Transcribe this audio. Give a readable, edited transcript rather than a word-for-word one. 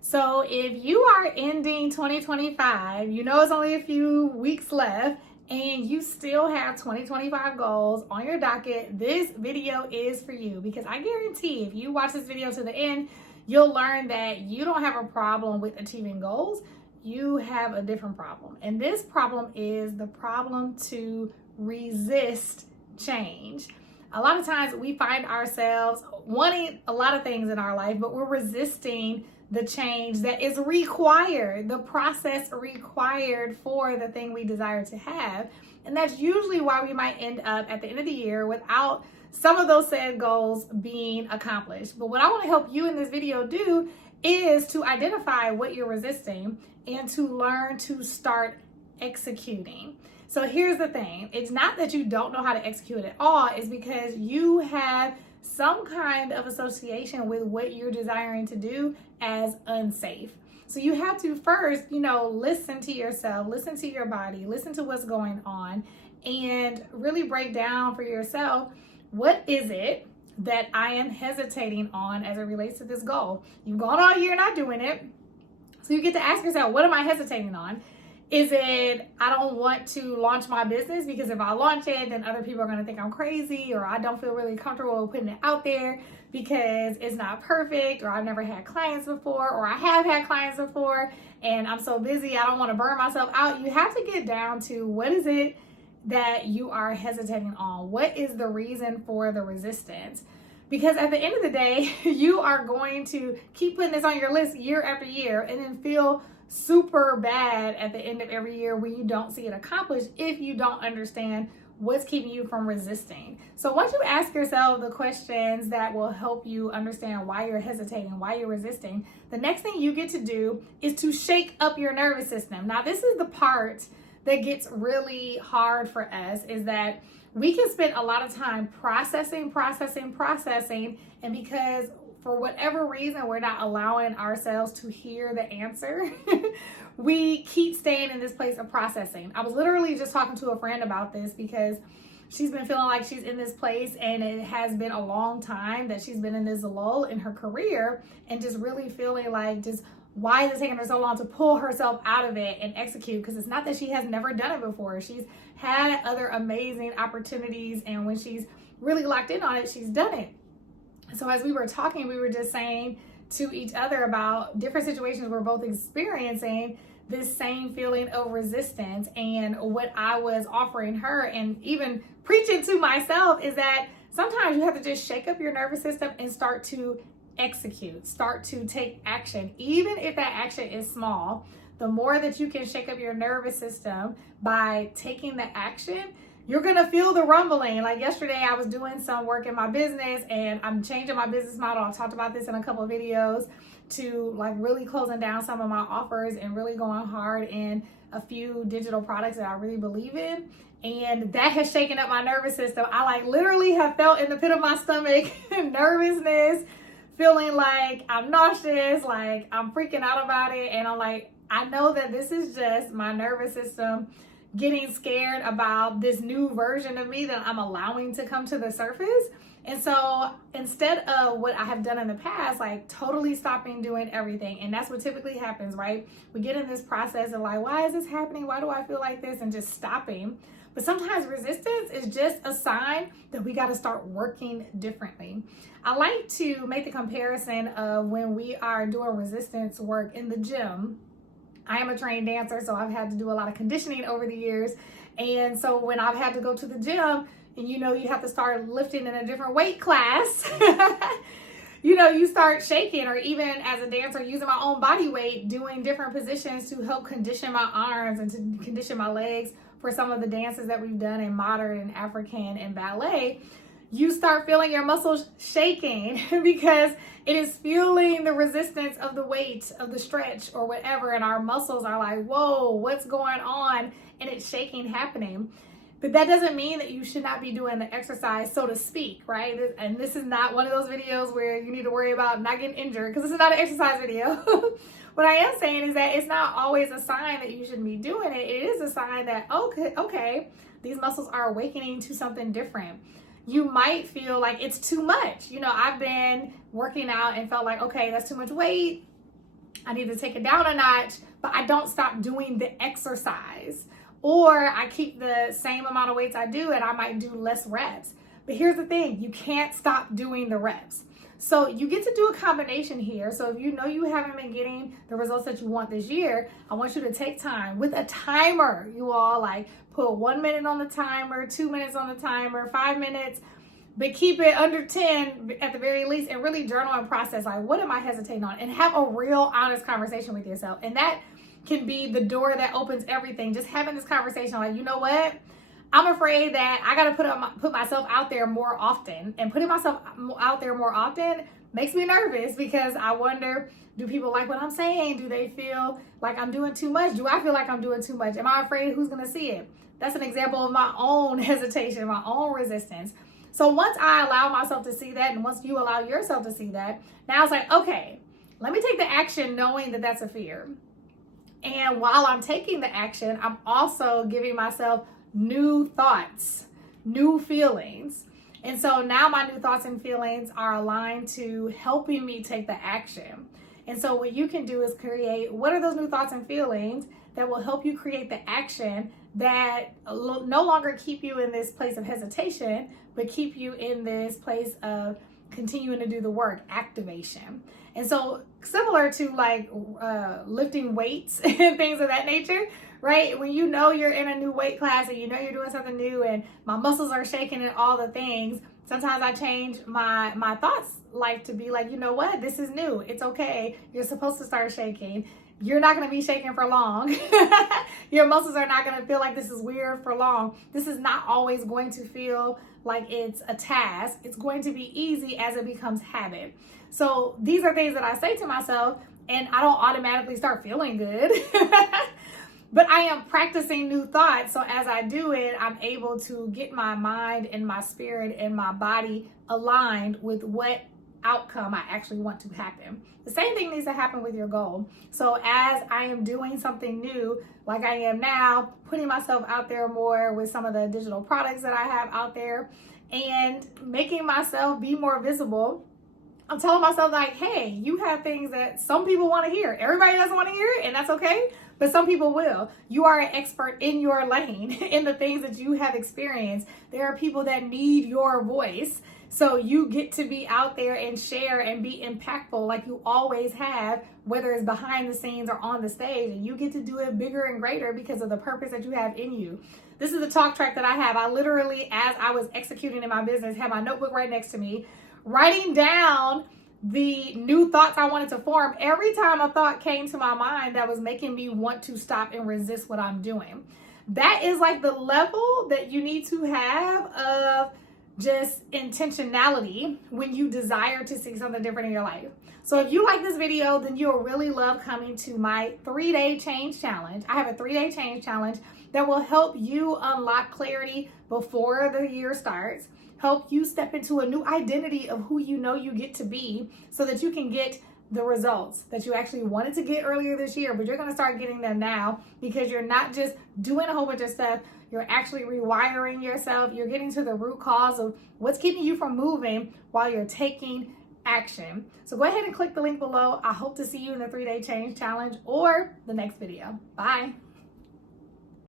So if you are ending 2025, you know it's only a few weeks left and you still have 2025 goals on your docket, this video is for you because I guarantee if you watch this video to the end, you'll learn that you don't have a problem with achieving goals. You have a different problem. And this problem is the problem to resist change. A lot of times we find ourselves wanting a lot of things in our life, but we're resisting the change that is required, the process required for the thing we desire to have. And that's usually why we might end up at the end of the year without some of those said goals being accomplished. But what I want to help you in this video do is to identify what you're resisting and to learn to start executing. So here's the thing. It's not that you don't know how to execute at all. It's because you have some kind of association with what you're desiring to do as unsafe. So you have to first, listen to yourself, listen to your body, listen to what's going on, and really break down for yourself, what is it that I am hesitating on as it relates to this goal? You've gone all year not doing it. So you get to ask yourself, what am I hesitating on? Is it, I don't want to launch my business because if I launch it, then other people are going to think I'm crazy, or I don't feel really comfortable putting it out there because it's not perfect, or I've never had clients before, or I have had clients before and I'm so busy, I don't want to burn myself out. You have to get down to what is it that you are hesitating on? What is the reason for the resistance? Because at the end of the day, you are going to keep putting this on your list year after year and then feel super bad at the end of every year when you don't see it accomplished if you don't understand what's keeping you from resisting. So once you ask yourself the questions that will help you understand why you're hesitating, why you're resisting, the next thing you get to do is to shake up your nervous system. Now, this is the part that gets really hard for us, is that we can spend a lot of time processing, and because for whatever reason, we're not allowing ourselves to hear the answer. We keep staying in this place of processing. I was literally just talking to a friend about this because she's been feeling like she's in this place, and it has been a long time that she's been in this lull in her career, and just really feeling like, just why is it taking her so long to pull herself out of it and execute? Because it's not that she has never done it before. She's had other amazing opportunities, and when she's really locked in on it, she's done it. So as we were talking, we were just saying to each other about different situations we're both experiencing this same feeling of resistance. And what I was offering her and even preaching to myself is that sometimes you have to just shake up your nervous system and start to execute, start to take action. Even if that action is small, the more that you can shake up your nervous system by taking the action, you're gonna feel the rumbling. Like yesterday, I was doing some work in my business and I'm changing my business model. I've talked about this in a couple of videos, to like really closing down some of my offers and really going hard in a few digital products that I really believe in. And that has shaken up my nervous system. I like literally have felt in the pit of my stomach nervousness, feeling like I'm nauseous, like I'm freaking out about it. And I'm like, I know that this is just my nervous system getting scared about this new version of me that I'm allowing to come to the surface. And so instead of what I have done in the past, like totally stopping doing everything, and that's what typically happens, right? We get in this process of like, why is this happening? Why do I feel like this? And just stopping. But sometimes resistance is just a sign that we got to start working differently. I like to make the comparison of when we are doing resistance work in the gym. I am a trained dancer, so I've had to do a lot of conditioning over the years. And so when I've had to go to the gym, and you have to start lifting in a different weight class, you start shaking, or even as a dancer, using my own body weight, doing different positions to help condition my arms and to condition my legs for some of the dances that we've done in modern and African and ballet. You start feeling your muscles shaking because it is fueling the resistance of the weight, of the stretch or whatever. And our muscles are like, whoa, what's going on? And it's shaking happening. But that doesn't mean that you should not be doing the exercise, so to speak, right? And this is not one of those videos where you need to worry about not getting injured, because this is not an exercise video. What I am saying is that it's not always a sign that you shouldn't be doing it. It is a sign that, okay, these muscles are awakening to something different. You might feel like it's too much. I've been working out and felt like, okay, that's too much weight. I need to take it down a notch, but I don't stop doing the exercise. Or I keep the same amount of weights I do and I might do less reps. But here's the thing, you can't stop doing the reps. So you get to do a combination here. So if you know you haven't been getting the results that you want this year, I want you to take time with a timer. You all like put 1 minute on the timer, 2 minutes on the timer, 5 minutes, but keep it under 10 at the very least, and really journal and process, like, what am I hesitating on? And have a real honest conversation with yourself. And that can be the door that opens everything. Just having this conversation, like, you know what? I'm afraid that I got to put myself out there more often. And putting myself out there more often makes me nervous because I wonder, do people like what I'm saying? Do they feel like I'm doing too much? Do I feel like I'm doing too much? Am I afraid who's going to see it? That's an example of my own hesitation, my own resistance. So once I allow myself to see that, and once you allow yourself to see that, now it's like, okay, let me take the action knowing that that's a fear. And while I'm taking the action, I'm also giving myself new thoughts, new feelings. And so now my new thoughts and feelings are aligned to helping me take the action. And so what you can do is create, what are those new thoughts and feelings that will help you create the action that no longer keep you in this place of hesitation, but keep you in this place of continuing to do the work, activation. And so similar to like lifting weights and things of that nature, right? When you know you're in a new weight class and you know you're doing something new and my muscles are shaking and all the things, sometimes I change my thoughts like to be like, you know what? This is new. It's okay. You're supposed to start shaking. You're not going to be shaking for long. Your muscles are not going to feel like this is weird for long. This is not always going to feel like it's a task. It's going to be easy as it becomes habit. So these are things that I say to myself, and I don't automatically start feeling good. But I am practicing new thoughts. So as I do it, I'm able to get my mind and my spirit and my body aligned with what outcome I actually want to happen. The same thing needs to happen with your goal. So as I am doing something new, like I am now, putting myself out there more with some of the digital products that I have out there and making myself be more visible, I'm telling myself like, hey, you have things that some people want to hear. Everybody doesn't want to hear it, and that's okay, but some people will. You are an expert in your lane, in the things that you have experienced. There are people that need your voice. So you get to be out there and share and be impactful like you always have, whether it's behind the scenes or on the stage, and you get to do it bigger and greater because of the purpose that you have in you. This is the talk track that I have. I literally, as I was executing in my business, had my notebook right next to me, writing down the new thoughts I wanted to form every time a thought came to my mind that was making me want to stop and resist what I'm doing. That is like the level that you need to have of just intentionality when you desire to see something different in your life. So if you like this video, then you'll really love coming to my 3-day change challenge. I have a 3-day change challenge that will help you unlock clarity before the year starts, help you step into a new identity of who you know you get to be so that you can get the results that you actually wanted to get earlier this year, but you're going to start getting them now because you're not just doing a whole bunch of stuff. You're actually rewiring yourself. You're getting to the root cause of what's keeping you from moving while you're taking action. So go ahead and click the link below. I hope to see you in the 3-day change challenge or the next video. Bye.